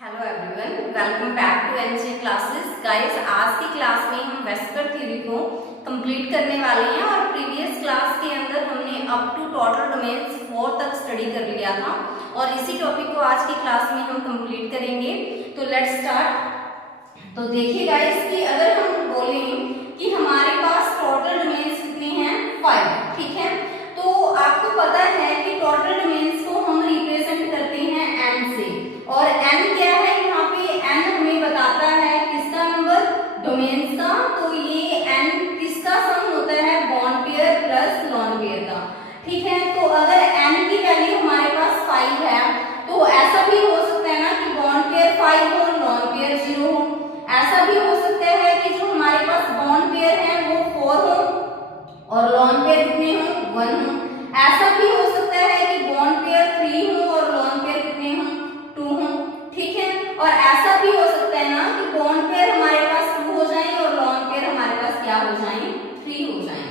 Hello everyone, welcome back to NC classes. Guys, आज की class में हम वेस्पर थ्योरी को कंप्लीट करने वाले हैं और प्रीवियस क्लास के अंदर हमने अप टू टोटल डोमेन्स 4 तक स्टडी कर लिया था और इसी टॉपिक को आज की क्लास में हम कंप्लीट करेंगे। तो लेट्स स्टार्ट। तो देखिए गाइस कि अगर हम बोलें कि हमारे पास टोटल डोमेन्स कितने हैं 5, ठीक है। तो आपको पता है कि टोटल डोमेन्स को हम रिप्रेजेंट करते हैं n से, और n क्या है, यहाँ पे n हमें बताता है किसका नंबर, डोमेन्स का। तो ये n किसका सम होता है, bond pair plus lone pair का, ठीक है। तो अगर n की वैल्यू हमारे पास 5 है तो ऐसा भी हो सकता है ना कि बॉन्ड पेयर 5 हो, लॉन पेयर 0 हो। ऐसा भी हो सकता है कि जो हमारे पास बॉन्ड पेयर है वो 4 हो और लॉन पेयर कितने हो, 1 हो। ऐसा भी हो सकता है कि बॉन्ड पेयर 3 हो और लॉन पेयर कितने हो, 2 हो, ठीक है। और ऐसा भी हो सकता है ना कि बॉन्ड पेयर हमारे पास 2 हो जाए और लॉन पेयर हमारे पास क्या हो जाए, 3 हो जाए,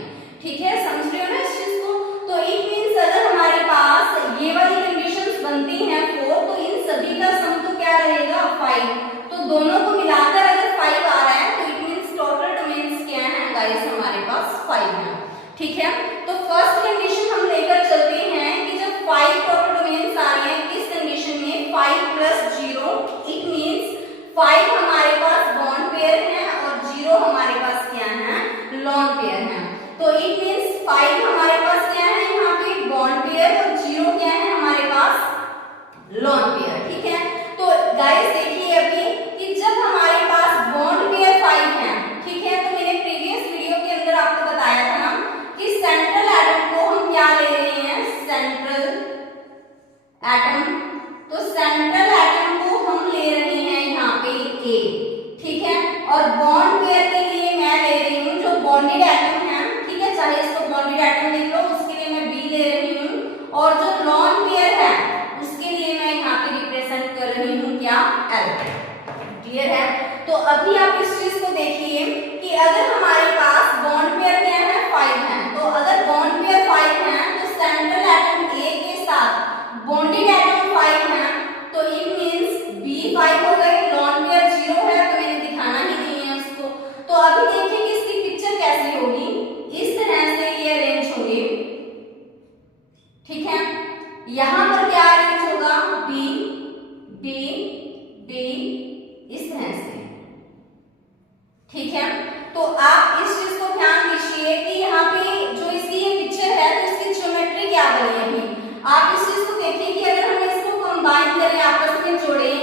ठीक है। समझ रहे हो ना इस चीज को। तो इट मींस अगर हमारे पास ये वाली कंडीशंस बनती हैं 4, तो इन सभी का सम तो क्या रहेगा, 5। तो दोनों को मिलाकर अगर 5 आ रहा है तो इट मींस टोटल डोमेन्स क्या है गाइस, हमारे पास 5 है, ठीक है। तो फर्स्ट कंडीशन हम लेकर चलते हैं कि जब 5 टोटल डोमेन्स आ रहे हैं, इस कंडीशन में 5 + 0 इट मींस 5 हमारे पास बॉन्ड पेयर है और 0 हमारे पास क्या है, लॉन पेयर है। तो इट मींस 5 हमारे पास क्या है, यहाँ पे बॉन्ड पेयर और 0 क्या है हमारे पास, लॉन पेयर, ठीक है। तो गाइस देखिए अभी कि जब हमारे पास बॉन्ड पेयर 5 है, ठीक है, तो मैंने प्रीवियस वीडियो के अंदर आपको बताया था ना कि सेंट्रल एटम को हम क्या ले रहे हैं, सेंट्रल एटम। तो सेंट्रल एटम को हम ले रहे हैं यहाँ पे A, ठीक है। और बॉन्ड पेयर के लिए मैं ले रही हूँ जो बॉन्डेड एटम है, ठीक है, चाहे इसको बॉन्डेड एटम लिख लो, उसके लिए मैं B ले रही हूँ। और जो लॉन पेयर है उसके लिए मैं यहाँ पे रिप्रेजेंट कर रही हूँ क्या, L। क्लियर है। तो अभी आप इस चीज को देखिए कि अगर हमारे पास बॉन्ड पेयर क्या है, 5 है। तो अगर बॉन्ड पेयर 5 है तो सेंट्रल एटम A के साथ बॉन्डेड एटम 5 है, तो इट मींस B 5 हो गए, लॉन पेयर 0 है, तो मैंने दिखाना ही नहीं है उसको। तो अभी देखिए कि इसकी पिक्चर कैसी होगी, इस तरह से ये अरेंज होगी, ठीक है। यहां पर क्या अरेंज होगा, B B B, इस तरह से, ठीक है। तो आप इस चीज को ध्यान दीजिए कि यहाँ पे जो इसकी ये पिक्चर है तो इसकी ज्योमेट्री क्या बनी है। अभी आप इस चीज को देखिए कि अगर हम इसको कंबाइन करें, आपस में जोड़ें,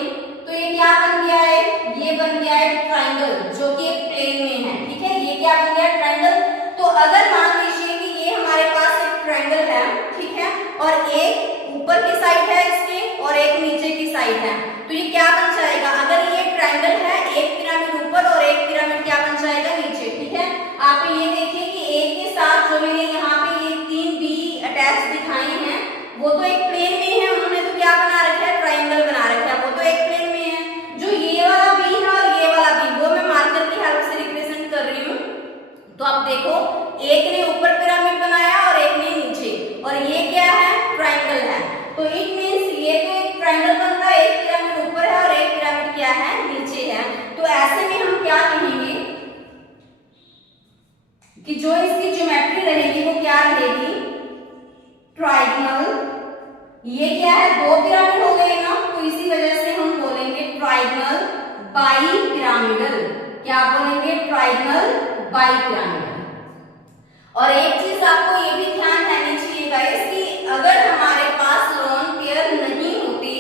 तो ये क्या बन गया है, ये बन गया है ट्राइंगल जो कि एक प्लेन में है, ठीक है। ये क्या बन गया, ट्राइंगल। तो अगर मान लीजिए कि ये हमारे पास एक ट्राइंगल है, ठीक है, और एक ऊपर की साइड है इसके और एक नीचे की साइड है, तो ये क्या बन जाएगा, अगर ये ट्राइंगल है, एक पिरामिड ऊपर और एक पिरामिड क्या बन जाएगा, नीचे, ठीक है। आप ये देखिए कि एक के साथ जो मैंने यहाँ पे ये 3 B अटैच दिखाई हैं, वो तो एक प्लेन में है, उन्होंने तो क्या बना रखा है, ट्राइंगल बना रखा है, वो तो एक प्लेन में है। जो ये वाला B है और ये वाला B, वो मैं मार्कर की हेल्प से रिप्रेजेंट कर रही हूँ। तो आप देखो, एक ने ऊपर पिरामिड बनाया और एक ने नीचे, और ये क्या है, ट्राइंगल है। तो इट मींस ये तो एक ट्राइंगल बन रहा है, एक पिरामिड ऊपर है और एक पिरामिड क्या है, नीचे है। तो ऐसे में हम क्या कहेंगे कि जो इसकी ज्योमेट्री रहेगी वो क्या रहेगी, ट्राइगोनल। ये क्या है, 2 पिरामिड हो गए ना, तो इसी वजह से हम बोलेंगे ट्राइगोनल बाई पिरामिडल। क्या बोलेंगे, ट्राइगोनल बाई पिरामिडल। और एक चीज आपको ये भी ध्यान रहनी चाहिए गाइस कि अगर हमारे पास लॉन पेयर नहीं होती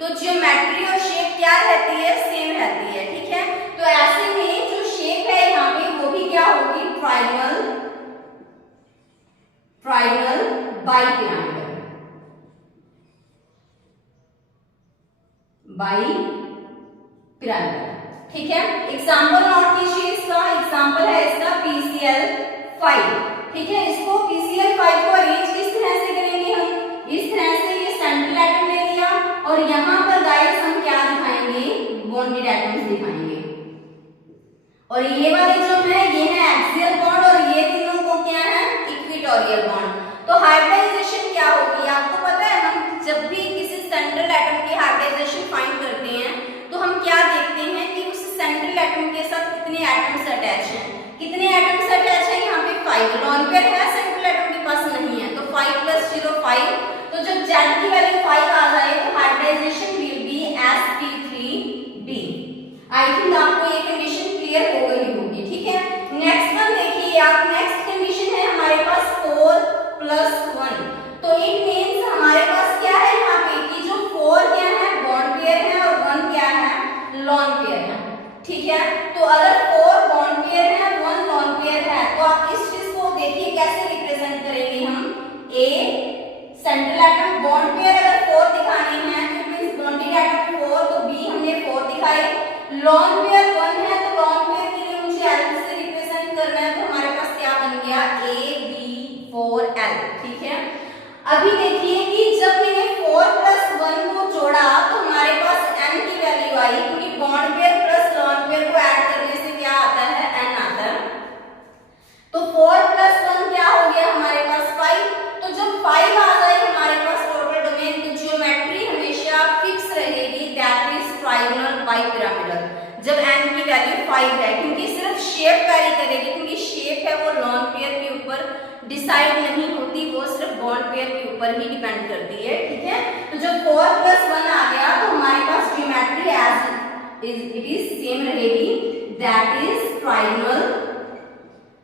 तो ज्योमेट्री और शेप क्या रहती है, सेम रहती है, ठीक है। तो ऐसे में जो शेप है यहाँ पे वो भी क्या होगी, trigonal bi pyramidal, bi pyramidal, ठीक है। एग्जाम्पल नोट कीजिए, इसका एग्जाम्पल है इसका PCl5, ठीक है। इसको PCl5 को अरेंज किस तरह से करेंगे हम, इस तरह से ये सेंट्रल एटम ले लिया और यहाँ पर गाइस हम क्या दिखाएंगे, बॉन्डेड एटम्स दिखाएंगे। और ये वाले जो है ये है एक्सियल बॉन्ड और ये तीनों को क्या है, इक्वेटोरियल बॉन्ड। तो हाइब्रिडाइजेशन क्या होगी, आपको पता है हम जब भी किसी सेंट्रल एटम की हाइब्रिडाइजेशन फाइंड करते हैं तो तो हम क्या देखते हैं कि उस सेंट्रल एटम के साथ कितने एटम्स अटैच हैं। कितने एटम्स अटैच हैं? यहाँ पे 5 लोन पेयर है, सेंट्रल एटम के पास नहीं है, तो 5 + 0 5। तो जब Z की वैल्यू 5 आ जाए तो hybridization will be sp3b। I think आपको ये कंडीशन क्लियर हो गई होगी, ठीक है। नेक्स्ट वन देखिए आप, नेक्स्ट कंडीशन है हमारे पास 4 + 1। तो इट मींस हमारे पास क्या है यहाँ पे कि जो 4 क्या है बॉन्ड पेयर है और 1 क्या है लॉन पेयर है, ठीक है। तो अगर 4 बॉन्ड पेयर है 1 लॉन पेयर है तो आप इस चीज को देखिए कैसे रिप्रेजेंट करेंगे हम। ए सेंट्रल एटम बॉन्ड पेयर अगर 4 दिखानी है तो मींस बॉन्डेड एटम 4, तो बी हमने 4 दिखाई। लॉन पेयर 1 है तो लॉन पेयर के लिए मुझे एल से रिप्रेजेंट करना है, तो हमारे पास क्या बन गया AB4L, ठीक है। अभी देखिए कि जब मैंने 4 + 1 को जोड़ा तो हमारे पास n की वैल्यू आई, क्योंकि bond pair plus lone pair को ऐड करने से क्या आता है n आता है। तो 4 + 1 क्या हो गया हमारे पास 5। तो जब 5 आ जाए हमारे पास टोटल डोमेन, तो ज्योमेट्री हमेशा फिक्स रहेगी, दैट इज ट्रायंगुलर बाइपिरामिडल। जब n की वैल्यू 5 है, क्योंकि सिर्फ शेप वैरी करेगी, क्योंकि शेप है वो लॉन पेयर के ऊपर डिसाइड नहीं होती, वो सिर्फ बॉन्ड पेयर के ऊपर ही डिपेंड करती है, ठीक है। तो जब 4 + 1 आ गया तो हमारे पास ज्योमेट्री इट इज सेम रहेगी, that is triangular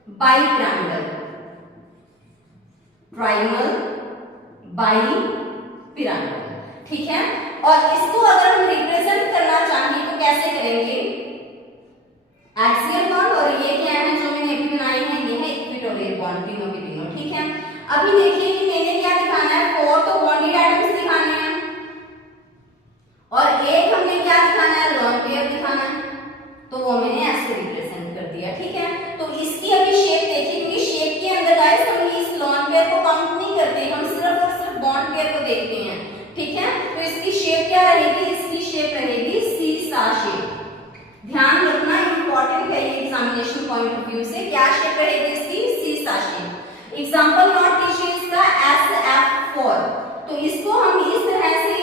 bipyramidal. Triangular bipyramidal, ठीक है। और इसको अगर हम रिप्रेजेंट करना चाहें तो कैसे करेंगे? एक्सियल बॉन्ड, और ये क्या है जो मैंने अभी बनाए हैं, ये है इक्विटोरियल बॉन्ड, तीनों के तीनों, ठीक है। अभी देखिए कि मैंने क्या दिखाना है, 4 तो बॉन्डेड एटम्स दिखाने हैं और 1 हमने क्या दिखाना है लॉन पेयर दिखाना है, तो वो मैंने ऐसे रिप्रेजेंट कर दिया, ठीक है। तो इसकी अभी शेप देखिए, क्योंकि शेप के अंदर गाइस हम इस लॉन पेयर को काउंट नहीं करते, हम सिर्फ और सिर्फ बॉन्ड पेयर को देखते हैं, ठीक है। तो इसकी शेप क्या रहेगी? इसकी शेप रहेगी सीसा शेप। ध्यान रखना, इंपॉर्टेंट है ये एग्जामिनेशन पॉइंट ऑफ व्यू से। क्या शेप रहेगी इसकी? सीसा शेप। एग्जांपल नोट कीजिए इसका SF4। तो इसको हम इस तरह से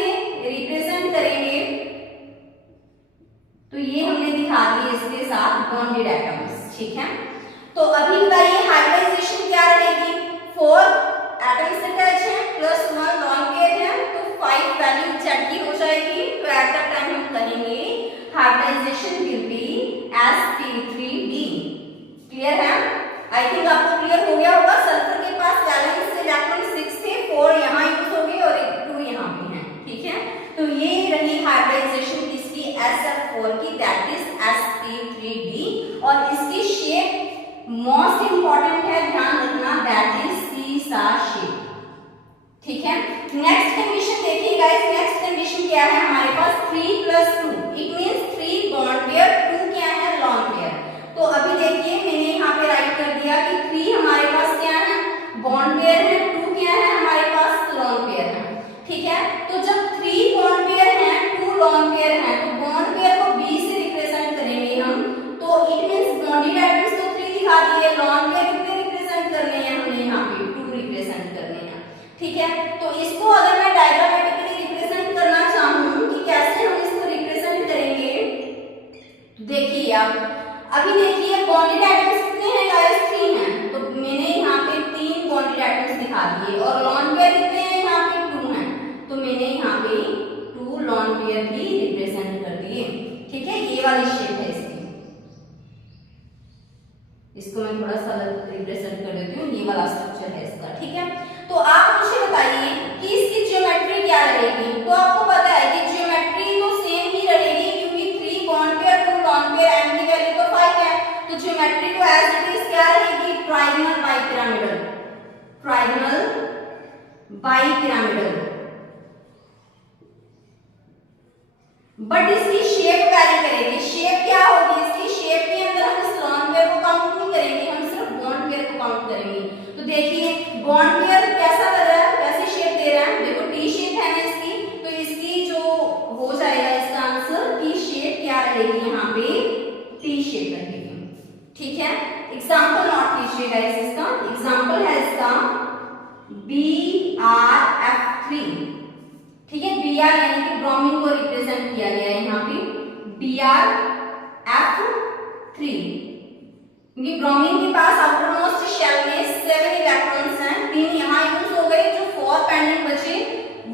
रिप्रेजेंट करेंगे, तो ये हमने दिखा दिए इसके साथ बॉन्डेड एटम्स, ठीक है। तो अभी बताइए हाइब्रिडाइजेशन क्या रहेगी? 4 एटम्स अटैच हैं प्लस 1 लॉन पेयर है, तो 5 वैल्यू Z की हो जाएगी। तो एट दैट टाइम हम कहेंगे hybridisation will be sp3b। Clear है? आई थिंक आपको क्लियर हो गया होगा। सल्फर के पास वैलेंस इलेक्ट्रॉन 6 थे, 4 यहाँ यूज हो गए और 2 यहाँ भी हैं, ठीक है। तो ये रही हाइब्रिडाइजेशन किसकी? SF4 की, दैट इज sp3b। और इसकी शेप मोस्ट इंपॉर्टेंट है, ध्यान रखना, दैट इज सीसा शेप, ठीक है। नेक्स्ट कंडीशन देखिए गाइस, नेक्स्ट कंडीशन क्या है हमारे पास? 3 + 2, इट मींस 3 बॉन्ड पेयर, 2 क्या है लॉन पेयर। तो अभी देखिए मैंने यहाँ पे राइट कर दिया कि 3 हमारे पास क्या है बॉन्ड पेयर है, 2 क्या है हमारे पास लॉन पेयर है, ठीक है। तो जब 3 बॉन्ड पेयर है 2 लॉन पेयर है, तो बॉन्ड पेयर को B से रिप्रेजेंट करेंगे हम। तो इट मींस बॉन्डेड एटम्स तो 3 दिखा दिए, लॉन पेयर कितने रिप्रेजेंट करने हैं हमने यहाँ पे? 2 रिप्रेजेंट करने हैं, ठीक है। तो इसको अगर मैं डायग्रामेटिकली रिप्रेजेंट करना चाहूँ कि कैसे हम इसको रिप्रेजेंट करेंगे, देखिए आप अभी देखिए बॉन्डेड एटम्स कितने हैं गाइस? 3 हैं, तो मैंने यहाँ पे 3 बॉन्डेड एटम्स दिखा दिए। और लॉन पेयर कितने हैं? यहाँ पे 2 हैं, तो मैंने यहाँ पे 2 लॉन पेयर भी रिप्रेजेंट कर दिए, ठीक है। ये वाली शेप है इसकी, इसको मैं थोड़ा सा रिप्रेजेंट कर देती हूँ, ये वाला स्ट्रक्चर है इसका, ठीक है। तो आप मुझे बताइए कि इसकी ज्योमेट्री क्या रहेगी? तो आपको पता है कि ज्योमेट्री तो सेम ही रहेगी, क्योंकि 3 bond pair 2 lone pair, n की वैल्यू तो 5 है, तो ज्योमेट्री तो एज इट इज क्या रहेगी? Triangular bipyramidal. Triangular bipyramidal. But इसकी शेप वैरी करेगी। शेप क्या होगी इसकी? शेप के अंदर हम इस लॉन पेयर को काउंट नहीं करेंगे, हम सिर्फ बॉन्ड पेयर को काउंट करेंगे। तो देखिए बॉन्ड पेयर कैसा लग रहा है, कैसी शेप दे रहा है? देखो टी शेप है ना इसकी, तो इसकी जो हो जाएगा इसका आंसर की शेप क्या रहेगी? यहाँ पे टी शेप रहेगी, ठीक है। एग्जाम्पल नोट कीजिएगा इसका, एग्जाम्पल है इसका BrF3, ठीक है। Br यानी कि ब्रोमीन को रिप्रेजेंट किया गया है यहाँ पे, BrF3, क्योंकि ब्रोमीन के पास आउटरमोस्ट शेल में 7 इलेक्ट्रॉन्स हैं, 3 यहाँ यूज हो गए, जो 4 पेंडिंग बचे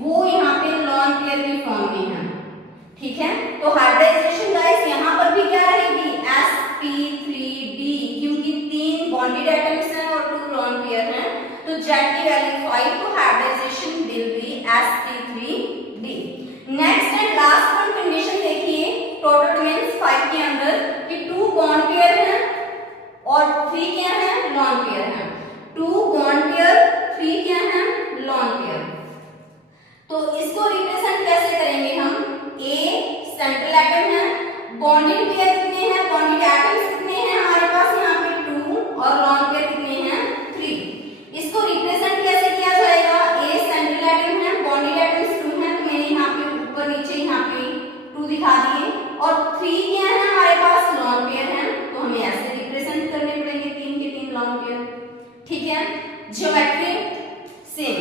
वो यहाँ पे लॉन पेयर के फॉर्म में है। ठीक है, तो हाइब्रिडाइजेशन गाइस यहाँ पर भी क्या रहेगी, sp3d, क्योंकि 3 बॉन्डेड एटम्स हैं और 2 लॉन पेयर हैं, तो Z की वैल्यू 5, तो hybridization will be sp3d। Next and last one condition देखिए टोटल डोमेन्स 5 के अंदर कि 2 बॉन्ड पेयर हैं और 3 क्या है, लॉन पेयर हैं। 2 बॉन्ड पेयर, 3 क्या है, लॉन पेयर। तो इसको रिप्रेजेंट कैसे करेंगे हम, A सेंट्रल एटम है, बॉन्डेड पेयर कितने हैं, बॉन्डेड एटम्स कितने हैं हमारे पास यहाँ पे 2 और लॉन पेयर कितने हैं 3। इसको रिप्रेजेंट कैसे किया जाएगा, A सेंट्रल एटम है, बॉन्डेड एटम्स 2 हैं, तो मैंने यहाँ पे ऊपर नीचे यहाँ पे 2 दिखा दिए, और 3 क्या है हमारे पास, लॉन पेयर है, तो हमें ऐसे रिप्रेजेंट करने पड़ेंगे 3 के 3 लॉन पेयर। ठीक है, geometry same,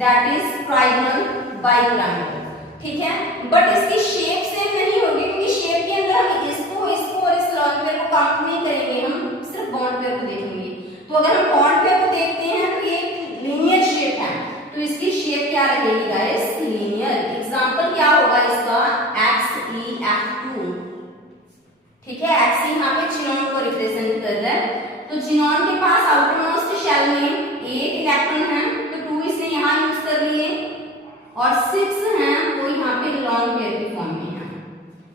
that is triangle bilateral. ठीक है, बट इसकी शेप सेम नहीं होगी, क्योंकि शेप के अंदर हम इसको और इस लॉन पेयर को काउंट नहीं करेंगे, हम सिर्फ बॉन्ड पेयर को देखेंगे। तो अगर हम बॉन्ड पेयर को देखते हैं तो ये लीनियर शेप है, तो इसकी शेप क्या रहेगी गाइस, लीनियर। एग्जांपल क्या होगा इसका, XeF2। ठीक है, X यहाँ पे जिनोन को रिप्रेजेंट कर रहा है, तो जिनोन के पास आउटरमोस्ट शेल में 8 इलेक्ट्रॉन है, तो 2 इसने यहाँ यूज कर लिए, और 6 हैं वो यहाँ पे लॉन पेयर के फॉर्म में है।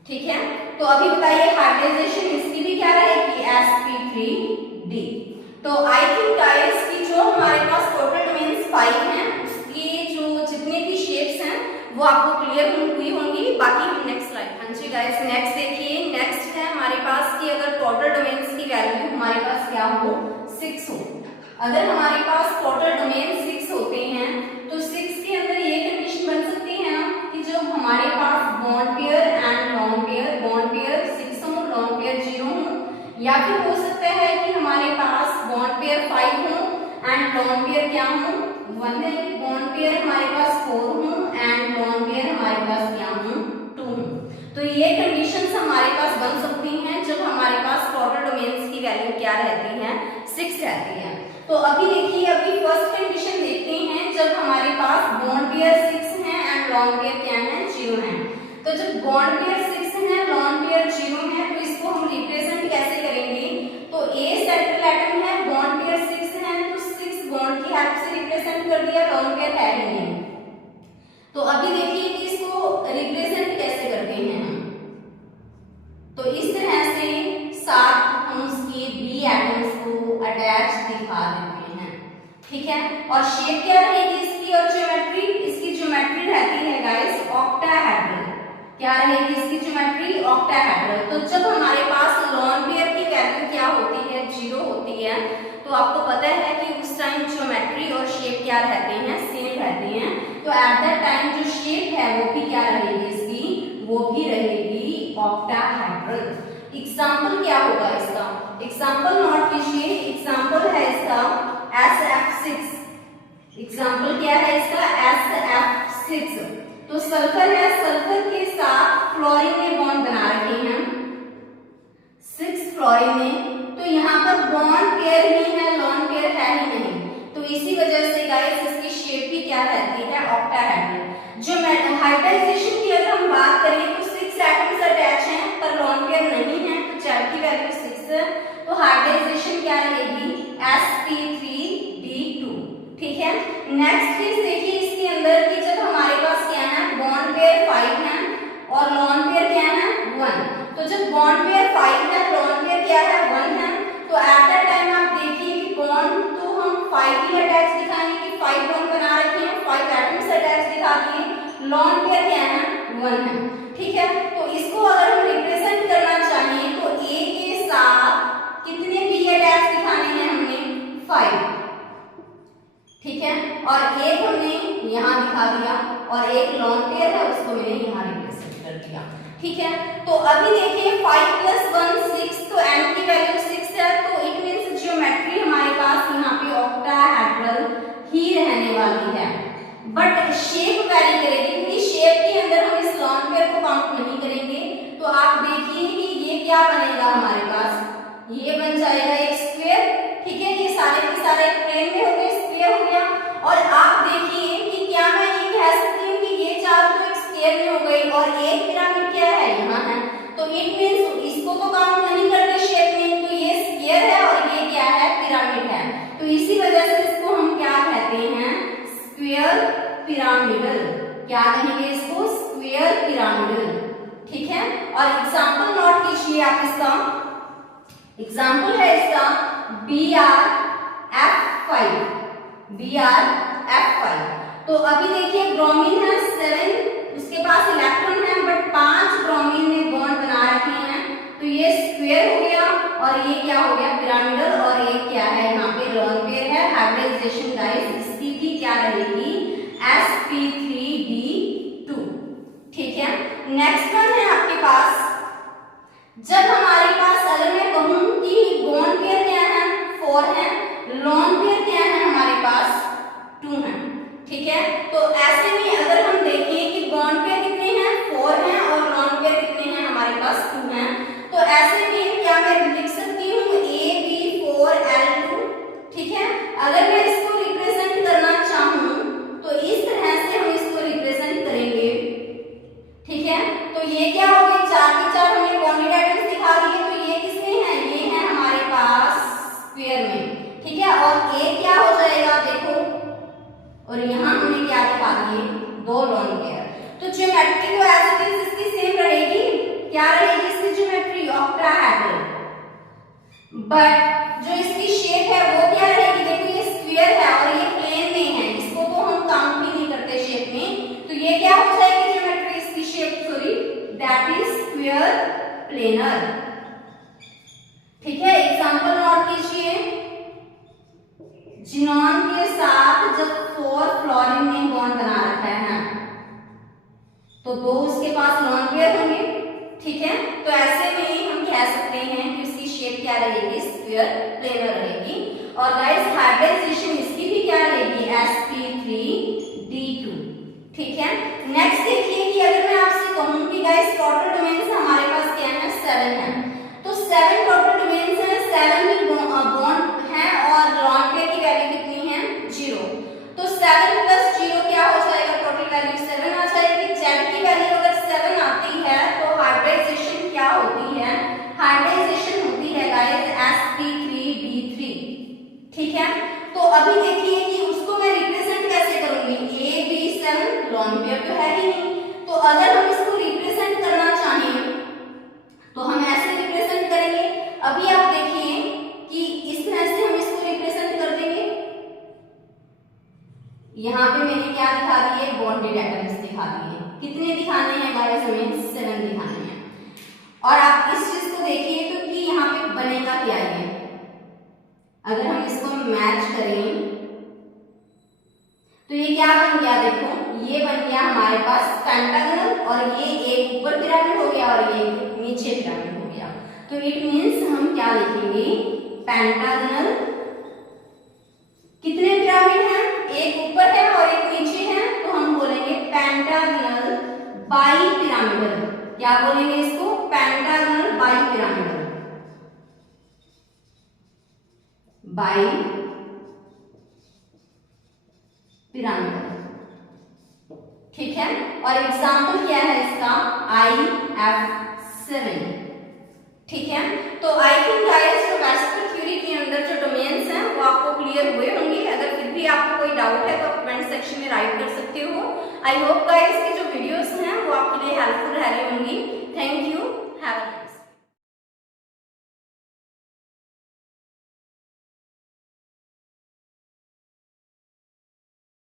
ठीक है, तो अभी बताइए हाइब्रिडाइजेशन इसकी भी क्या रहेगी, sp3d। तो आई थिंक गाइस कि जो हमारे पास टोटल डोमेन्स 5 हैं, उसके जो जितने भी शेप्स हैं वो आपको क्लियर हुई होंगी। बाकी हम नेक्स्ट स्लाइड, हाँ जी गाइस नेक्स्ट देखिए, नेक्स्ट है हमारे पास कि अगर टोटल डोमेन्स की वैल्यू हमारे पास क्या हो, 6 हो। अगर हमारे पास टोटल डोमेन 6 होते हैं तो 6 के अंदर ये कंडीशन बन सकती है ना कि जब हमारे पास bond pair and lone pair, bond pair 6 हो, लॉन पेयर 0 हो, या फिर हो सकता है कि हमारे पास बॉन्ड पेयर 5 हो एंड लॉन पेयर क्या हो, 1 है, बॉन्ड पेयर हमारे पास 4 हो एंड लॉन पेयर हमारे पास क्या हो, 2 हो। तो ये कंडीशंस हमारे पास बन सकती हैं जब हमारे पास टोटल डोमेन्स की वैल्यू क्या रहती है, 6 रहती है। तो अभी देखिए, अभी फर्स्ट कंडीशन देखते हैं जब हमारे पास बॉन्ड पेयर 6 हैं एंड लॉन पेयर क्या है, 0 है। तो जब बॉन्ड पेयर 6 है, लॉन पेयर 0 है, तो इसको हम रिप्रेजेंट कैसे करेंगे, तो A सेंट्रल एटम है, बॉन्ड पेयर 6 है, तो 6 बॉन्ड की हेल्प से रिप्रेजेंट कर दिया, लॉन पेयर है ही नहीं। तो अभी देखिए कि इसको रिप्रेजेंट कैसे करते हैं हम, तो इस तरह से साथ हम उसके B एटम्स को अटैच दिखा देते हैं। ठीक है, और शेप क्या रहेगी इसकी, और ज्योमेट्री, इसकी ज्योमेट्री रहती है गाइस ऑक्टाहेड्रल। क्या रहेगी इसकी ज्योमेट्री, ऑक्टाहेड्रल। तो जब हमारे पास लॉन पेयर की वैल्यू क्या होती है, 0 होती है, तो आपको पता है कि उस टाइम ज्योमेट्री और शेप क्या रहते हैं, सेम रहते हैं। तो एट दैट टाइम जो शेप है वो भी क्या रहेगी इसकी, वो भी रहेगी ऑक्टाहेड्रल। एग्जाम्पल क्या होगा इसका, एग्जाम्पल नोट कीजिए, एग्जाम्पल है इसका SF6। एग्जाम्पल क्या है इसका, SF6। तो सल्फर है, सल्फर के साथ फ्लोरीन ने बॉन्ड बना रखे हैं, 6 फ्लोरीन ने, तो यहाँ पर बॉन्ड पेयर ही है, लॉन पेयर है ही नहीं, तो इसी वजह से गाइस इसकी शेप भी क्या रहती है, ऑक्टाहेड्रल। जो हाइब्रिडाइजेशन की अगर हम बात करें तो 6 एटम्स अटैच हैं पर लॉन पेयर नहीं है, तो Z की वैल्यू 6 है, तो हाइब्रिडाइजेशन क्या रहेगी, sp3d2। ठीक है, नेक्स्ट चीज देखिए इसके अंदर कि जब हमारे पास क्या है, बॉन्ड पेयर 5 है और लॉन पेयर क्या है, 1। तो जब बॉन्ड पेयर 5 है, लॉन पेयर क्या है, 1 है, तो एट दैट टाइम आप देखिए कि बॉन्ड तो हम 5 ही अटैच दिखाएंगे कि 5 बॉन्ड बना रखे हैं, 5 एटम्स अटैच दिखा दिए, लॉन पेयर क्या है, 1 है। ठीक है, तो इसको अगर हम रिप्रेजेंट करना चाहिए तो A के साथ कितने B अटैच दिखाने हैं हमने, 5। ठीक है, और एक हमने यहाँ दिखा दिया और एक लॉन पेयर है उसको मैंने यहाँ रिप्रेजेंट कर दिया। ठीक है, तो अभी देखिए 5 + 1 6, तो n की वैल्यू 6 है, तो इट मींस ज्योमेट्री हमारे पास यहाँ पे ऑक्टाहेड्रल ही रहने वाली है, बट शेप वैरी करेगी, क्योंकि शेप के अंदर हम इस लॉन पेयर को काउंट नहीं करेंगे। तो आप देखिए क्या बनेगा हमारे पास, ये बन जाएगा एक स्क्वायर। ठीक है, ये सारे के सारे प्लेन में हो गए, स्क्वायर हो गया। और आप देखिए कि क्या मैं ये कह सकती हूँ कि ये चार तो एक स्क्वायर में हो गई और एक पिरामिड क्या है यहाँ है, तो इट मींस इसको तो काउंट नहीं करते शेप में, तो ये स्क्वायर है और ये क्या है, पिरामिड है। तो इसी वजह से इसको हम क्या कहते हैं, स्क्वायर पिरामिडल। क्या कहेंगे इसको, स्क्वायर पिरामिडल। ठीक है, और एग्जांपल नोट कीजिए आप इसका। एग्जांपल है इसका BrF5, BrF5। तो अभी देखिए ब्रोमीन है 7, उसके पास इलेक्ट्रॉन है बट 5 ब्रोमीन ने बॉन्ड बना रखे हैं, तो ये स्क्वायर हो गया और ये क्या हो गया, पिरामिडल। और ये क्या है, यहाँ पे लोन पेयर है, हाइब्रिडाइजेशन गाइस इसकी भी क्या रहेगी, sp3d2। ठीक है, नेक्स्ट वन है आपके पास, जब हमारे पास अगर मैं कहूं कि बॉन्ड पेयर क्या है, 4 है, लोन पेयर क्या है हमारे पास, 2 है। ठीक है, तो ऐसे में अगर हम देखें कि बॉन्ड पेयर कितने हैं, 4 हैं और लोन पेयर कितने हैं हमारे पास, 2 हैं, तो ऐसे में क्या मैं लिख सकती हूँ AB4L2। ठीक है, अगर मैं इसको रिप्रेजेंट करना चाहूं तो इस तरह से हम इसको रिप्रेजेंट करेंगे। ठीक है, तो ये क्या हो गए, 4 के 4 हमने बॉन्डेड एटम्स दिखा दिए, तो ये किसमें है, ये है हमारे पास स्क्वायर में। ठीक है, और ए क्या हो जाएगा देखो, और यहाँ हमने क्या दिखा दिए, 2 लोन पेयर। तो ज्योमेट्री तो एज इट इज इसकी सेम रहेगी, क्या रहेगी इसकी ज्योमेट्री, ऑक्टाहेड्रल। बट जो इसकी शेप है वो क्या रहेगी, देखो ये स्क्वायर है और ये प्लेन में है, इसको तो हम काउंट भी नहीं करते शेप में, तो ये क्या हो जाएगी ज्योमेट्री इसकी shape, sorry that is square planar. ठीक है, एग्जांपल नोट कीजिए, जिनॉन के साथ जब 4 फ्लोरीन ने बॉन्ड बना रखा है तो 2 उसके पास लोन पेयर होंगे। ठीक है, तो ऐसे में हम कह सकते हैं कि इसकी शेप क्या रहेगी, स्क्वायर प्लेनर रहेगी। और गाइस हाइब्रिडाइजेशन इसकी भी क्या रहेगी, sp3d2। ठीक है, नेक्स्ट देखिए कि अगर मैं आपसे कहूं कि गाइस टोटल डोमेन्स हमारे पास क्या है, 7 है, तो 7 टोटल डोमेन्स हैं, 7 ही बॉन्ड है और लोन पेयर की वैल्यू कितनी है, 0। तो 7 + 0 क्या हो जाएगा, टोटल वैल्यू 7 आ जाएगी। Z की वैल्यू अगर 7 आती है तो हाइब्रिडाइजेशन क्या होती है, हाइब्रिडाइजेशन होती है गाइस sp3d3। ठीक है, तो अभी देखिए कि उसको मैं रिप्रेजेंट कैसे करूंगी, AB7 लोन पेयर तो है ही नहीं, तो अगर हम इसको रिप्रेजेंट करना चाहें तो हम ऐसे रिप्रेजेंट करेंगे। अभी आप देखिए कि इस तरह से हम इसको रिप्रेजेंट कर देंगे। यहाँ पे मैंने क्या दिखा दिए, बॉन्डेड एटम्स दिखा दिए। कितने दिखाने हैं गाइस, हमें 7 दिखाने हैं। और आप इस चीज को देखिए तो कि यहाँ पे बनेगा क्या, ये अगर हम इसको मैच करें तो ये क्या बन गया, देखो ये बन गया हमारे पास पेंटागन, और ये एक ऊपर पिरामिड हो गया और ये नीचे पिरामिड हो गया। तो इट मींस हम क्या लिखेंगे, पेंटागनल। कितने पिरामिड हैं, एक ऊपर है और एक नीचे है, तो हम बोलेंगे पेंटागनल बाई पिरामिडल। क्या बोलेंगे इसको, pentagonal bi pyramidal, bi pyramidal. ठीक है, और एग्जाम्पल क्या है इसका, IF7। ठीक है, तो आई थिंक गाइस जो वेस्पर थ्योरी के अंदर जो डोमेन्स हैं वो आपको क्लियर हुए होंगे। अगर फिर भी आपको कोई डाउट है तो आप कमेंट सेक्शन में राइट कर सकते हो। आई होप गाइस की जो वीडियोस हैं वो आपके लिए हेल्पफुल रह रही होंगी। Thank you, have